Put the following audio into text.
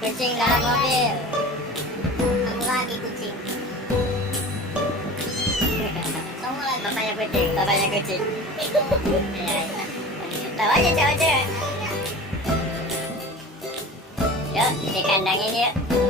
Kucing dalam mobil. Kamu lagi kucing. Kamu lagi. Bapaknya kucing. Bapaknya kucing. Iya, iya. Tahu aja cewek-cewek. Yuk, di kandang ini yuk.